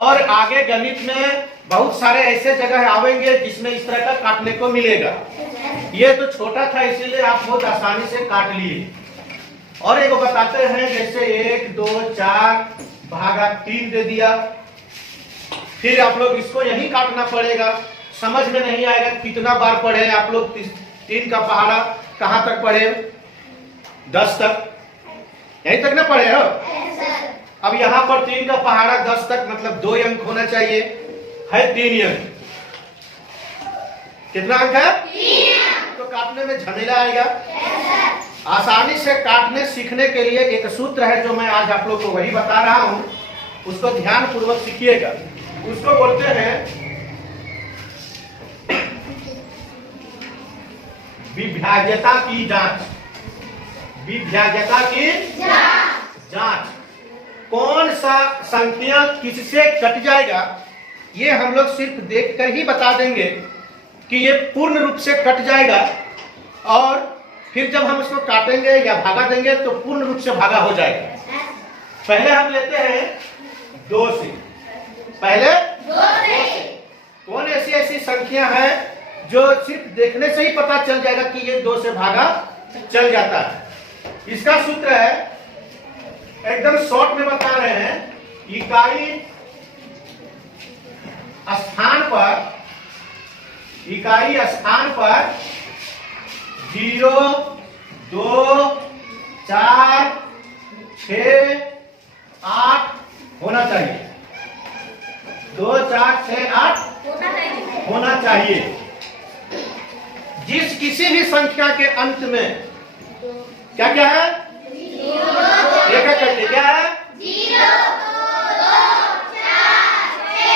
और आगे गणित में बहुत सारे ऐसे जगह आवेंगे जिसमें इस तरह का काटने को मिलेगा। ये तो छोटा था इसीलिए आप बहुत आसानी से काट लिए। और एक बताते हैं, जैसे 1 2 4 भागा 3 दे दिया, फिर आप लोग इसको यही काटना पड़ेगा। समझ में नहीं आएगा कितना बार पढ़े आप लोग। 3 का पहाड़ा कहाँ तक पढ़े? 10 तक, यहीं तक ना पढ़े हो? अब यहाँ पर 3 का पहाड़ा 10 तक, मतलब 2 अंक होना चाहिए, है 3 अंक। कितना अंक है? 3। तो काटने में झमेला आएगा। आसानी से काटने सीखने के लिए एक सूत्र है जो मैं आज आप लोग को वही बता रहा हूं, उसको ध्यान पूर्वक सीखिएगा। उसको बोलते हैं विभाज्यता की जांच। विभाज्यता की जांच। कौन सा संख्या किससे कट जाएगा ये हम लोग सिर्फ देखकर ही बता देंगे कि ये पूर्ण रूप से कट जाएगा, और फिर जब हम इसको काटेंगे या भागा देंगे तो पूर्ण रूप से भागा हो जाएगा। पहले हम लेते हैं 2 से। पहले 2 से कौन ऐसी ऐसी संख्या है जो सिर्फ देखने से ही पता चल जाएगा कि ये 2 से भागा चल जाता है। इसका सूत्र है, एकदम शॉर्ट में बता रहे हैं, इकाई स्थान पर 0 2 4 6 8 होना चाहिए। 2 4 6 8 होना चाहिए। जिस किसी भी संख्या के अंत में क्या क्या है? एक एक करके क्या है? 0 2 4 6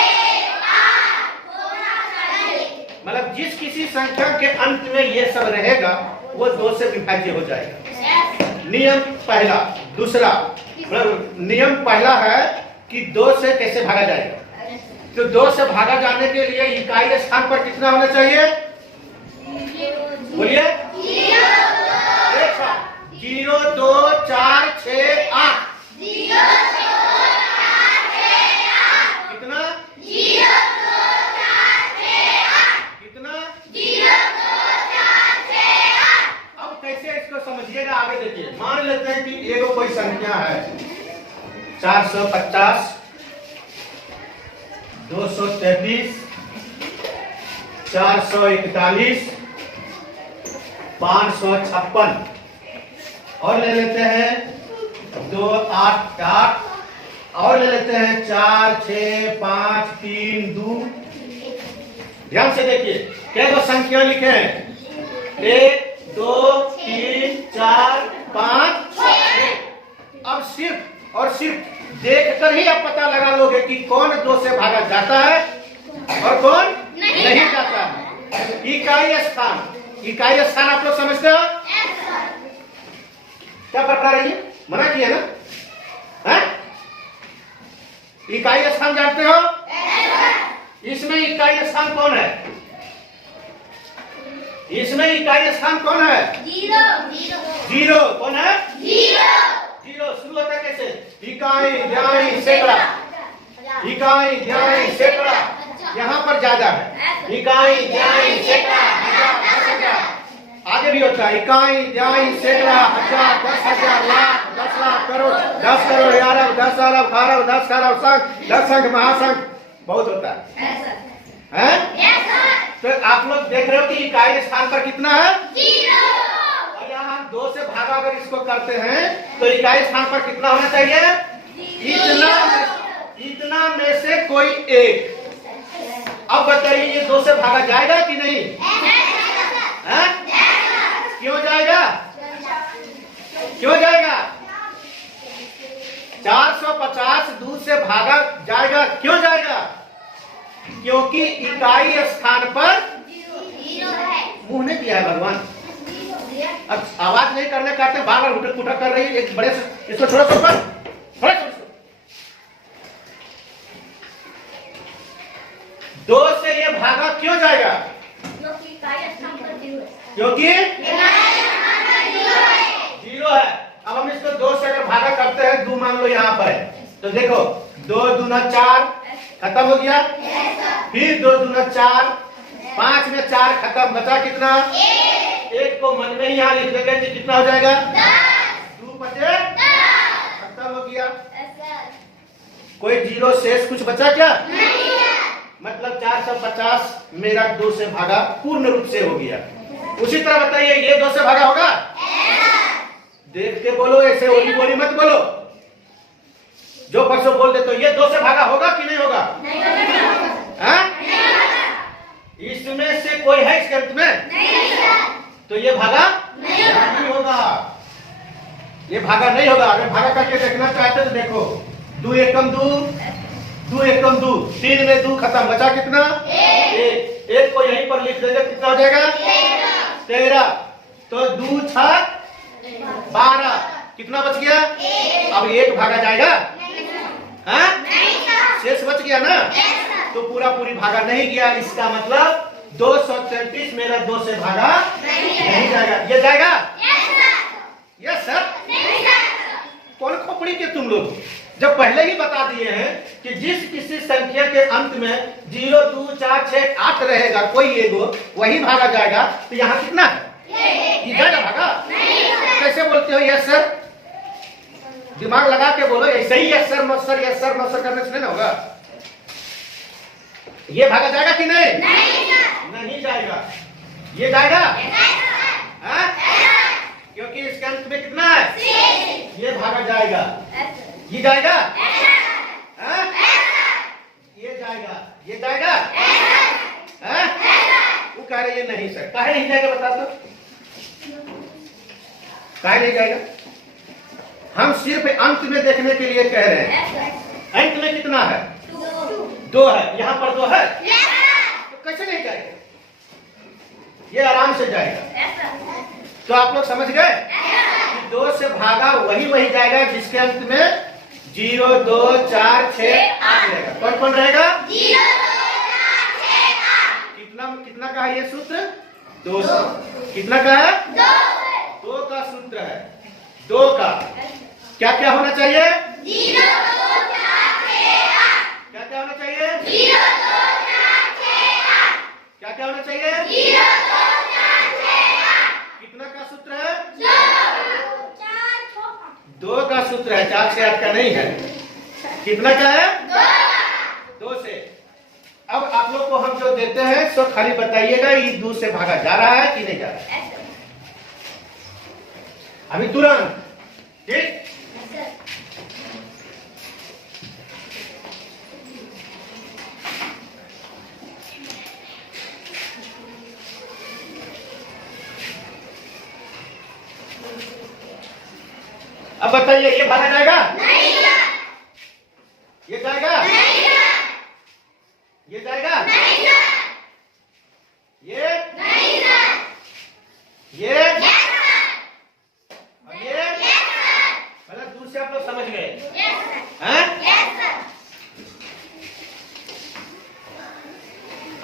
8 होना चाहिए। मतलब जिस किसी संख्या के अंत में ये सब रहेगा वो 2 से विभाज्य हो जाएगा। नियम पहला। दूसरा नियम पहला है कि 2 से कैसे भागा जाएगा। तो 2 से भागा जाने के लिए इकाई स्थान पर कितना होना चाहिए? बोलिए। 0 2 4 6 8। कितना? 0 2 4 6 8। कितना? 0 2 4 6 8। अब कैसे इसको समझिएगा, आगे देखिए। मान लेते हैं कि एगो कोई संख्या है 450 233 441 556, और ले लेते हैं 2 8 8, और ले लेते हैं 4 6 5 3 2। ध्यान से देखिए क्या दो संख्या लिखे हैं? 1 2 3 4 5 6। अब सिर्फ और सिर्फ देखकर ही आप पता लगा लोगे कि कौन 2 से भागा जाता है और कौन नहीं जाता है। इकाई स्थान। इकाई स्थान आप लोग समझते हो? क्या बता रही है? मना किया ना? है? इकाई स्थान जानते हो? इसमें इकाई स्थान कौन है? इसमें इकाई स्थान कौन है? 0 कौन है? 0 शुरू होता कैसे? इकाई द्याई सैकड़ा। इकाई द्याई सैकड़ा यहाँ पर ज्यादा है। इकाई द्याई सैकड़ा हजार 10,000। आगे भी होता है इकाई द्याई सैकड़ा 1000 10,000 लाख 10 लाख करोड़ 10 करोड़ अरब 10 अरब खरब 10 खरब संख 10 संख महासंख बहुत होता है। तो आप लोग देख रहे हो कि इकाई स्थान पर कितना है? 0। और यहाँ हम 2 से भागा अगर इसको करते हैं तो इकाई स्थान पर कितना होना चाहिए? इतना में से कोई एक। अब बताइए ये 2 से भागा जाएगा कि नहीं? है? क्यों जाएगा? क्यों जाएगा? 450 2 से भागा जाएगा। क्यों जाएगा? क्योंकि इकाई स्थान पर 0 है। मुंह नहीं किया है भगवान। अब आवाज नहीं करने का बार उठक पुठक कर रही है। एक बड़े से इसको छोड़ो थोड़ा थोड़ा 2 से ये भागा क्यों जाएगा? क्योंकि इकाई स्थान पर 0 है। क्योंकि इकाई स्थान पर 0 है। अब हम इसको 2 से अगर भागा करते हैं, 2 मान लो यहाँ पर है तो देखो 2 दूना 4 खत्म हो गया। फिर 2 दूना 4, 5 में 4 खत्म, बचा कितना? 1 को मन में ही यहाँ लिख देंगे कि कितना हो जाएगा? 2 बचे, खत्म हो गया। कोई जीरो शेष कुछ बचा क्या? मतलब 450 मेरा 2 से भागा पूर्ण रूप से हो गया। उसी तरह बताइए, ये 2 से भागा होगा? देख के बोलो, ऐसे ओली बोली मत बोलो। जो परसों बोल दे तो ये 2 से भागा होगा कि नहीं होगा? इसमें से कोई है इसके अंत में? तो ये भागा नहीं होगा, ये भागा नहीं होगा। अगर भागा करके देखना चाहते तो देखो, 2 एकम 2, 2 एकम 2, 3 में 2 खत्म, बचा कितना? 1 को यहीं पर लिख देंगे, कितना हो जाएगा? 13। तो 2 6 12, कितना बच गया? अब 1 भागा जाएगा? हाँ? शेष बच गया ना? तो पूरा पूरी भागा नहीं गया। इसका मतलब 233 मेरा 2 से भागा नहीं जाएगा। ये जाएगा? Yes sir. कौन खोपड़ी के तुम लोग, जब पहले ही बता दिए हैं कि जिस किसी संख्या के अंत में 0 2 4 6 8 रहेगा, कोई एगो वही भागा जाएगा। तो यहाँ कितना है? ये जाएगा भागा? कैसे बोलते हो यस सर? दिमाग लगा के बोलो, ऐसे ही yes sir no sir, yes sir no sir करने से नहीं होगा। ये भागा जाएगा कि नहीं? नहीं जाएगा। ये जाएगा? क्योंकि इसके अंत में कितना है? ये भागा जाएगा। ये जाएगा? ये जाएगा? ये जाएगा? वो कह रहे ये नहीं सर। काहे नहीं जाएगा बता दो? काहे नहीं जाएगा? हम सिर्फ अंत में देखने के लिए कह रहे हैं। अंत में कितना है? 2 है। यहाँ पर 2 है, तो कैसे नहीं जाएगा? ये आराम से जाएगा। तो आप लोग समझ गए कि 2 से भागा वही जाएगा जिसके अंत में 0 2 4 6 8 रहेगा। कौन कौन रहेगा? 0 2 4 6 8। कितना का है ये सूत्र? 2। कितना का है? 2 का सूत्र है। 2 का क्या क्या होना चाहिए? 0 2 4 6 8। क्या क्या होना चाहिए? 0 2 4 6 8। क्या क्या होना चाहिए? 0 2 4 6 8। कितना का सूत्र है? 2 का सूत्र है, 4 से 8 का नहीं है। कितना का है? 2 से। अब आप लोग को हम जो देते हैं तो खाली बताइएगा ये 2 से भागा जा रहा है कि नहीं जा रहा है? अभी तुरंत। ठीक? अब बताइए ये भागा जाएगा? नहीं। ये जाएगा? नहीं। ये जाएगा? नहीं। ये नहीं। ये और ये मतलब दूसरे आप लोग समझ गए?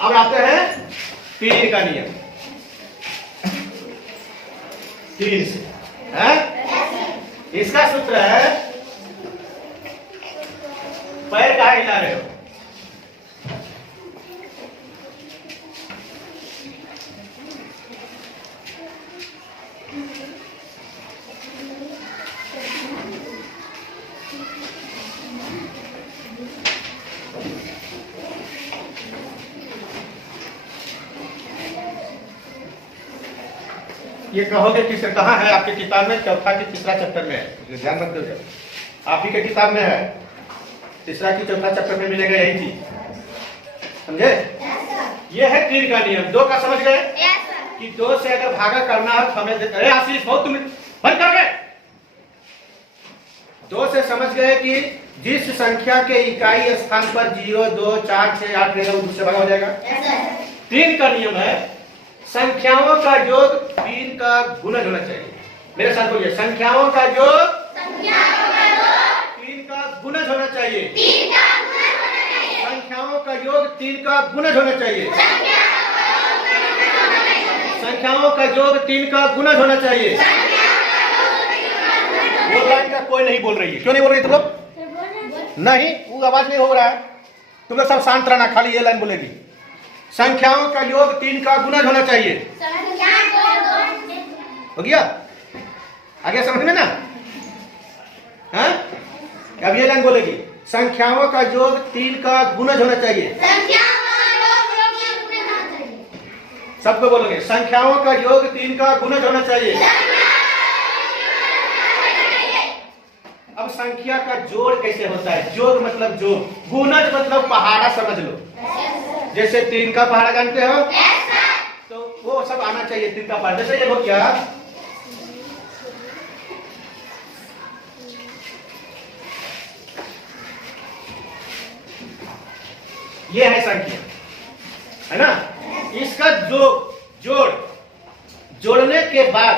अब आते हैं 3 का नियम। 3 से इसका सूत्र है, पैर कहाँ हिला रहे हो? ये कहोगे कि सर कहाँ है आपकी किताब में? चौथा की तीसरा चैप्टर में है। ध्यान मत दो, आप ही के किताब में है। तीसरा की चौथा चैप्टर में मिलेगा यही चीज। समझे? ये है 3 का नियम। 2 का समझ गए कि 2 से अगर भागा करना है तो हमें अरे आशीष बहुत तुम बंद कर गए। 2 से समझ गए कि जिस संख्या के इकाई स्थान पर 0 2 4 6 8 रहेगा वो दूसरे भागा हो जाएगा। 3 का नियम है संख्याओं का योग 3 का गुणज होना चाहिए। मेरे साथ बोलिए, संख्याओं का योग 3 का गुणज होना चाहिए। संख्याओं का योग 3 का गुणज होना चाहिए। संख्याओं का योग 3 का गुणज होना चाहिए। वो लाइन का कोई नहीं बोल रही है। क्यों नहीं बोल रही तुम लोग? नहीं, वो आवाज नहीं हो रहा है। तुम लोग सब शांत रहना, खाली ये लाइन बोलेगी। संख्याओं का योग 3 का गुणज होना चाहिए। हो गया? आगे समझ में ना? हाँ? अब ये लाइन बोलेगी, संख्याओं का योग 3 का गुणज होना चाहिए। सबको बोलोगे, संख्याओं का योग 3 का गुणज होना चाहिए। अब संख्या का जोड़ कैसे होता है? जोड़ मतलब जोड़, गुणज मतलब पहाड़ा समझ लो। जैसे 3 का पहाड़ा जानते हो, तो वो सब आना चाहिए 3 का पहाड़ा। जैसे ये हो क्या, ये है संख्या, है ना? इसका जोड़ने के बाद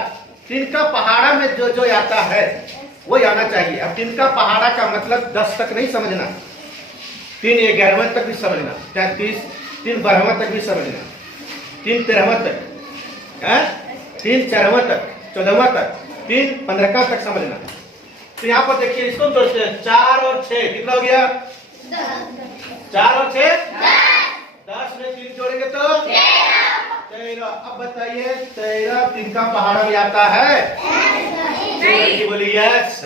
3 का पहाड़ा में जो आता है वो आना चाहिए। अब 3 का पहाड़ा का मतलब 10 तक नहीं समझना, 3 11वें तक भी समझना, 3 12वें तक भी समझना, 3 13वें तक, 3 4वें तक, 14वें तक, 3 15वें तक समझना। तो यहाँ पर देखिए, इसको जोड़ते हैं 4 और 6 कितना हो गया? 4 और 6 10 में 3 जोड़ेंगे तो 13। अब बताइए 13 3 का पहाड़ा में आता है? नहीं। बोली यस।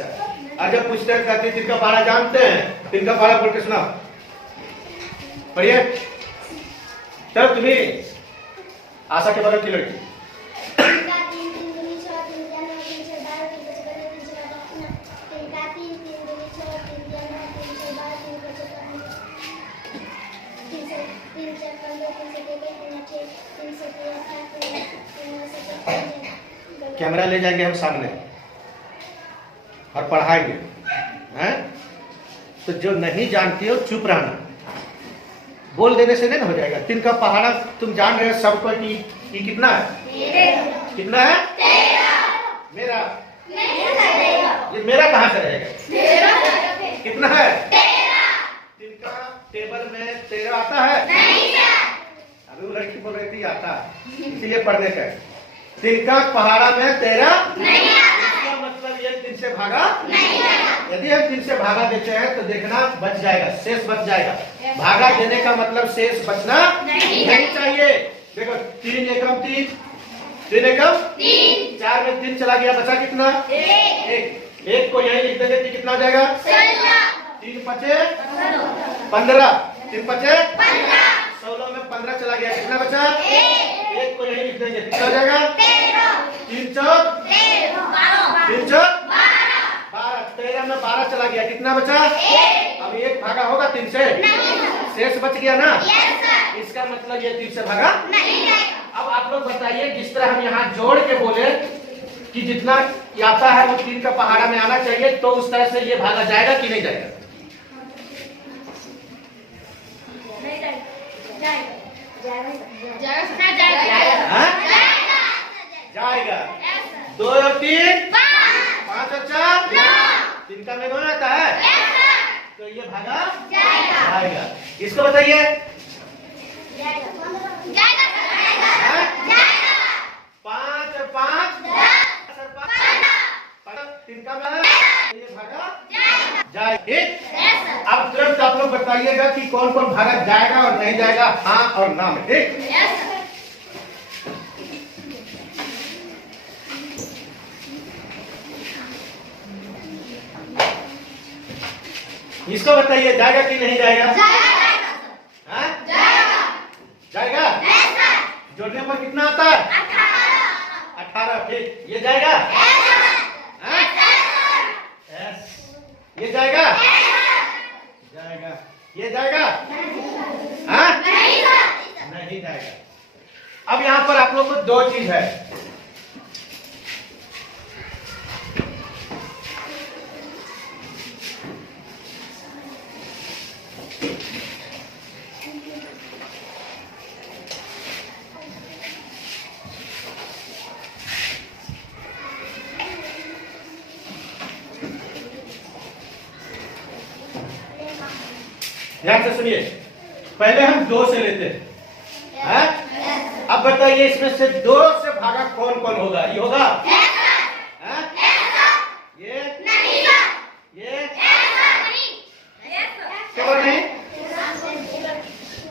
और जब पूछते हैं कहते 3 का पहाड़ा जानते हैं? 3 का पहाड़ा बोल के सुना, पढ़िए। चलो तुम्हें आशा के बगल की लड़की, कैमरा ले जाएंगे हम सामने और पढ़ाएंगे, हैं? तो जो नहीं जानती हो चुप रहना, बोल देने से नहीं ना हो जाएगा। 3 का पहाड़ा तुम जान रहे हो सबको कि कितना है? कितना है? 13। मेरा ये मेरा कहाँ से रहेगा? कितना है? 3 का टेबल में 13 आता है? नहीं। अभी वो लड़की बोल रही थी आता है, इसीलिए पढ़ने का। 3 का पहाड़ा में 13 नहीं आता। इसका मतलब ये 3 से भागा नहीं आता। यदि हम 3 से भागा देते हैं तो देखना बच जाएगा, शेष बच जाएगा। भागा देने का मतलब शेष बचना नहीं चाहिए। देखो 3 एकम 3, 3 एकम 3, 4 में 3 चला गया, बचा कितना? 1 को यही लिख देंगे, कितना हो जाएगा? 3 पचे 15, 3 पचे 15, 16 में 15 चला गया, कितना बचा? 1 को यही लिख देंगे, कितना हो जाएगा? 3 चौक 3 चौक 12, 13 में 12 चला गया, कितना बचा? अब 1 भागा होगा 3 से? शेष बच गया ना? इसका मतलब ये 3 से भागा नहीं। अब आप लोग बताइए, जिस तरह हम यहाँ जोड़ के बोले कि जितना आता है वो 3 का पहाड़ा में आना चाहिए, तो उस तरह से ये भागा जाएगा कि नहीं जाएगा? जाएगा। 2 और 3 5 और 4 3 का में 9 आता है, तो ये भागा जाएगा। इसको बताइए, 5 और 5 3 का में ये भागा जाएगा। ठीक, अब तुरंत आप लोग बताइएगा कि कौन कौन भागा जाएगा और नहीं जाएगा, हाँ और ना में। ठीक, इसको बताइए, जाएगा कि नहीं जाएगा? हाँ? जाएगा। जोड़ने पर कितना आता है? 18। ठीक, ये जाएगा? ये जाएगा? जाएगा। ये जाएगा? हाँ? नहीं जाएगा। अब यहाँ पर आप लोग को 2 चीज है। ध्यान से सुनिए, पहले हम 2 से लेते हैं। अब बताइए इसमें से 2 से भागा कौन कौन होगा? ये होगा? ये नहीं, ये क्यों नहीं?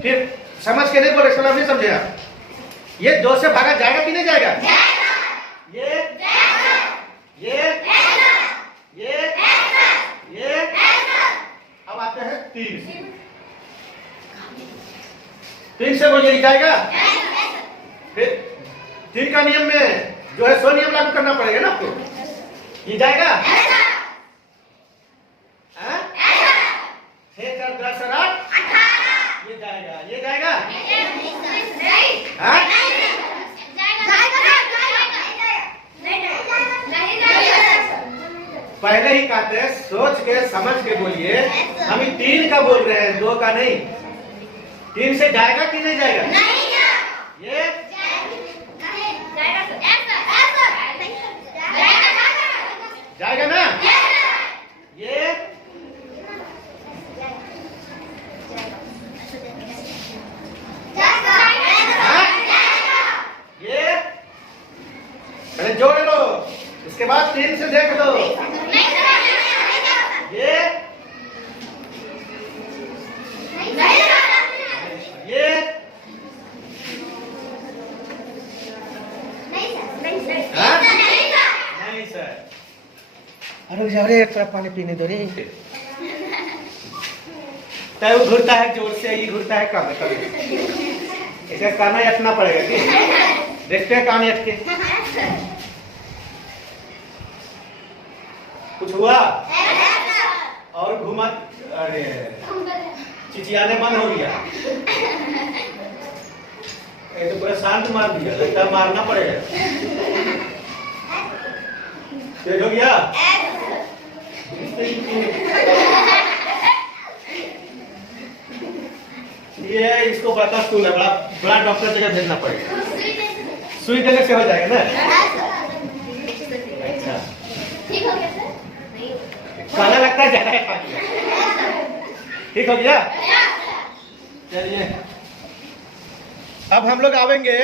फिर समझ के नहीं बोले, समझ नहीं समझे आप? ये 2 से भागा जाएगा कि नहीं जाएगा? ये अब आते हैं 3 से बोलिए जाएगा। फिर 3 का नियम में जो है 100 नियम लागू करना पड़ेगा ना आपको। ये जाएगा? 6 4 10 8 ये जाएगा, ये जाएगा? पहले ही कहते हैं सोच के समझ के बोलिए। हम 3 का बोल रहे हैं, 2 का नहीं। 3 से जाएगा कि नहीं जाएगा? ये जाएगा ना? ये पहले जोड़ लो, इसके बाद 3 से देख लो। ये नहीं सर। अरे जा रे, एक तरफ पानी पीने दो रे। तय वो घूरता है जोर से, ये घूरता है कम ऐसे कान अटना पड़ेगा कि देखते हैं कान अटके। कुछ हुआ और घुमा, अरे चिचियाने बंद हो गया। ये तो पूरा शांत मार दिया, लगता है मारना पड़ेगा। तेज हो गया? ये इसको बता स्टूल है, बड़ा बड़ा डॉक्टर जगह भेजना पड़ेगा। सुई देने से हो जाएगा ना? अच्छा ठीक हो गया सर? खाना लगता है ज्यादा है। ठीक हो गया? चलिए अब हम लोग आवेंगे